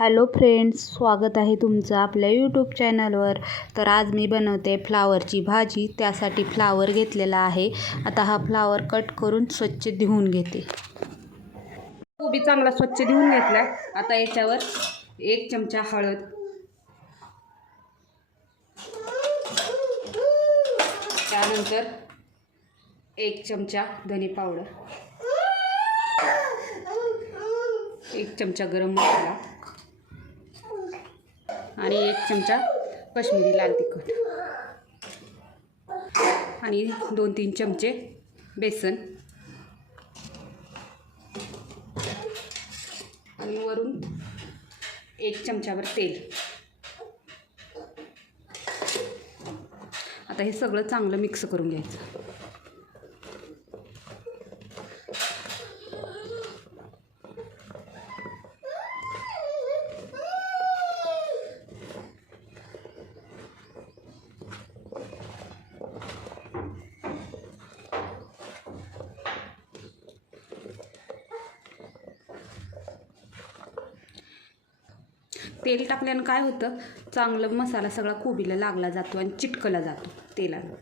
Hello friends स्वागत आहे तुमचं आपल्या यूट्यूब चॅनलवर तर आज मी बनवते फ्लावरची भाजी त्यासाठी फ्लावर घेतलेला आहे. आता हा फ्लावर कट करून स्वच्छ धुवून घेते. कोबी चांगला स्वच्छ धुवून घेतला आता याच्यावर एक चमचा हळद. त्यानंतर एक चमचा धने पावडर. एक चमचा गरम मसाला. आणि एक चमचा कश्मीरी लाल तिखट. आणि दोन तीन चमचे बेसन. आणि वरून एक चमच्यावर तेल. आता हे सगळं चांगलं मिक्स करून घ्यायचं. तेल टाकल्यानं काय होतं? चांगलं मसाला सगळा कोबीला लागला जातो आणि चिटकला जातो तेलानं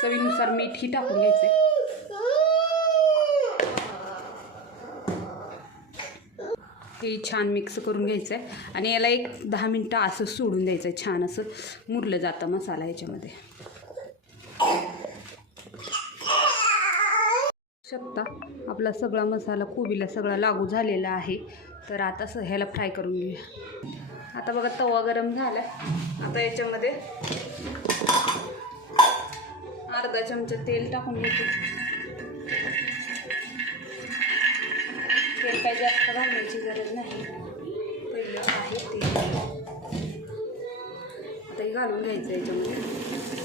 चवीनुसार मीठही टाकून घ्यायचं हे छान मिक्स करून घ्यायचं आहे आणि याला एक दहा मिनटं असं सोडून द्यायचं आहे छान असं मुरलं जातं मसाला याच्यामध्ये. शकता. आपला सगळा मसाला कोबीला सगळा लागू झालेला आहे. तर आता स ह्याला फ्राय करून घेऊया. आता बघा तवा गरम झाला आता याच्यामध्ये अर्धा चमचा तेल टाकून घेते. तेल काही जास्त घालण्याची गरज नाही. पहिलं आहे तेल. आता हे घालून घ्यायचं याच्यामध्ये.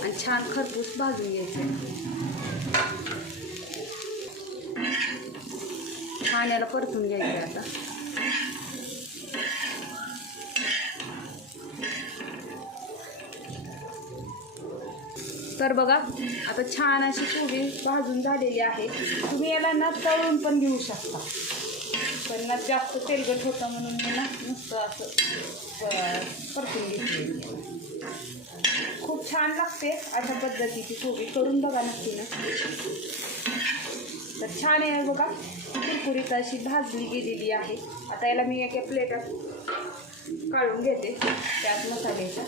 आणि छान खरपूस भाजून घ्यायचं. पाण्याला याला परतून घ्यायचं आता. तर बघा आता छान अशी पोळी भाजून झालेली आहे तुम्ही याला ना तळून पण घेऊ शकता. पण ना जास्त तेलगट होतं म्हणून मी ना नुसतं असं परतून घेतली खूप छान लागते अशा पद्धतीची पोळी करून बघा नक्की ना. तर छान आहे बघा. कुरकुरी अशी भाजली गेलेली आहे. आता याला मी एका प्लेटात काढून घेते. त्यात मसाल्याच्या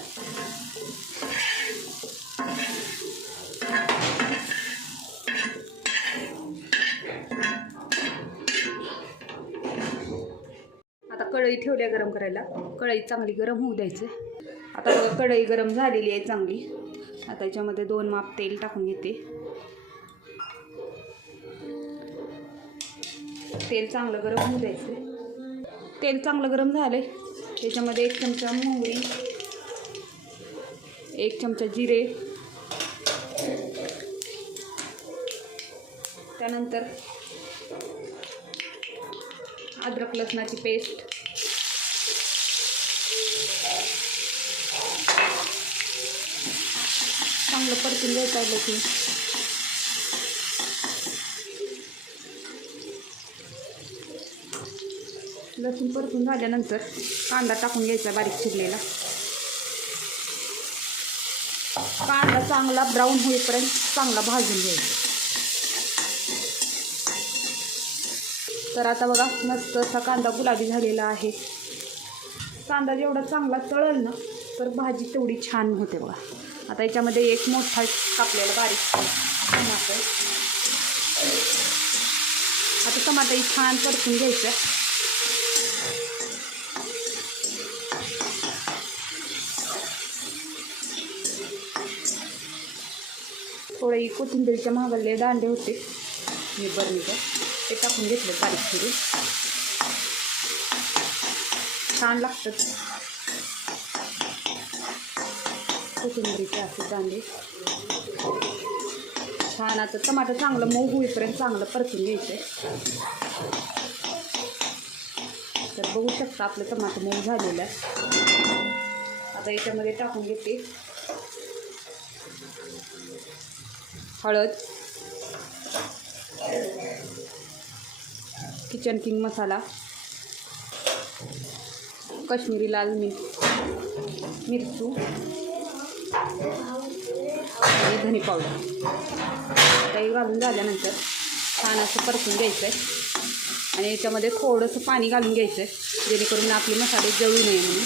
आता कढई ठेवल्या गरम करायला. कढई चांगली गरम होऊ द्यायचं. आता बघा कढई गरम झालेली आहे चांगली. आता याच्यामध्ये दोन माप तेल टाकून घेते. तेल चांगलं गरम होऊ द्यायचं तेल चांगलं गरम झालं त्याच्यामध्ये एक चमचा मोहरी एक चमचा जिरे त्यानंतर अद्रक लसणाची पेस्ट चांगलं परतून घ्यायचं आहे लसूण. लसूण परतून झाल्यानंतर कांदा टाकून घ्यायचा बारीक चिरलेला. कांदा चांगला ब्राऊन होईपर्यंत चांगला भाजून घ्यायचा. तर आता बघा मस्त असा कांदा गुलाबी झालेला आहे. कांदा जेवढा चांगला तळल ना तर भाजी तेवढी छान होते बघा. आता याच्यामध्ये एक मोठा कापलेला बारीक टमाटर. आता टमाटर छान परतून घ्यायचं. थोडे कोथिंबीरच्या महागल्ले दांडे होते. हे बरणीचं ते टाकून घेतले बारीक चिरून. छान लागतात. कोथिंबीरीचे असे दांडे. छान आता टमाटर चांगलं मऊ होईपर्यंत चांगलं परतून घ्यायचं. तर बघू शकता आपलं टमाटर मऊ झालेलं आहे आता याच्यामध्ये टाकून घेते. हळद. किचन किंग मसाला. कश्मीरी लाल मिर्च मिरचू. आणि धनी पावडर. काही घालून झाल्यानंतर छान असं परतून घ्यायचं आहे आणि याच्यामध्ये थोडंसं पाणी घालून घ्यायचं आहे जेणेकरून आपले मसाले जळू नये म्हणून.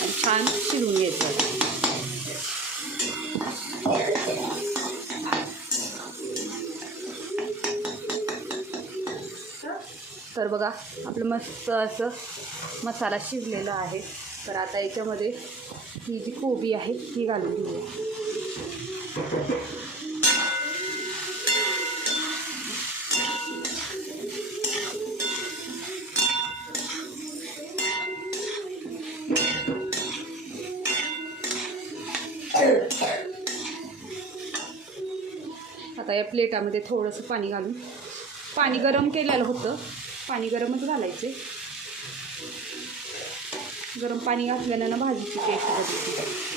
आणि छान शिजवून घ्यायचं आहे तर बघा आपलं मस्त असं मसाला शिजलेला आहे. तर आता याच्यामध्ये ही जी कोबी आहे ती घालून घेऊया. आता या प्लेटामध्ये थोडंसं पाणी घालून. पाणी गरम केलेलं होतं. पाणी गरमच घालायचे. गरम पाणी घातल्यानं भाजीची टेस्ट बदलते.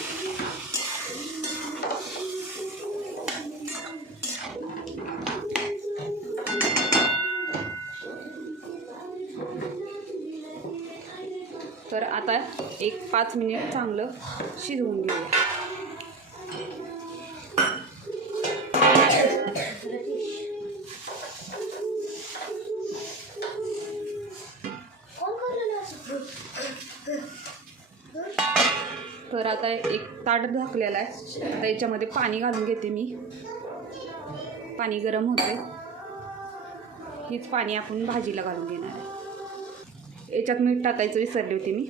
तर आता एक पाच मिनिट चांगलं शिजवून घेऊया. तर आता एक ताट झाकलेला आहे. आता याच्यामध्ये पाणी घालून घेते मी. पाणी गरम होते हीच पाणी आपण भाजीला घालून घेणार आहे. याच्यात मीठ टाकायचं विसरली होती मी.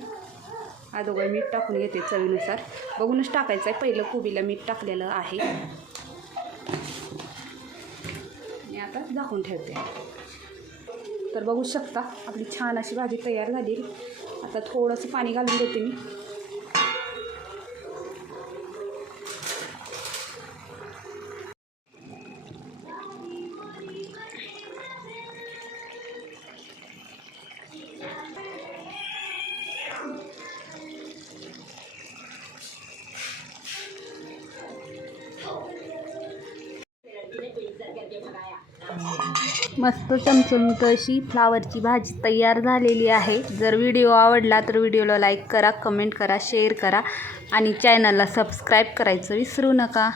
अगोदर मीठ टाकून घेते चवीनुसार. बघूनच टाकायचं आहे. पहिलं कोबीला मीठ टाकलेलं आहे. मी आता झाकून ठेवते. तर बघू शकता आपली छान अशी भाजी तयार झाली. आता थोडंसं पाणी घालून देते मी. मस्त चमचमीत अशी फ्लावरची भाजी तयार झालेली आहे. जर व्हिडिओ आवडला तर व्हिडिओला लाईक करा कमेंट करा शेअर करा आणि चॅनलला सबस्क्राईब करायचं विसरू नका.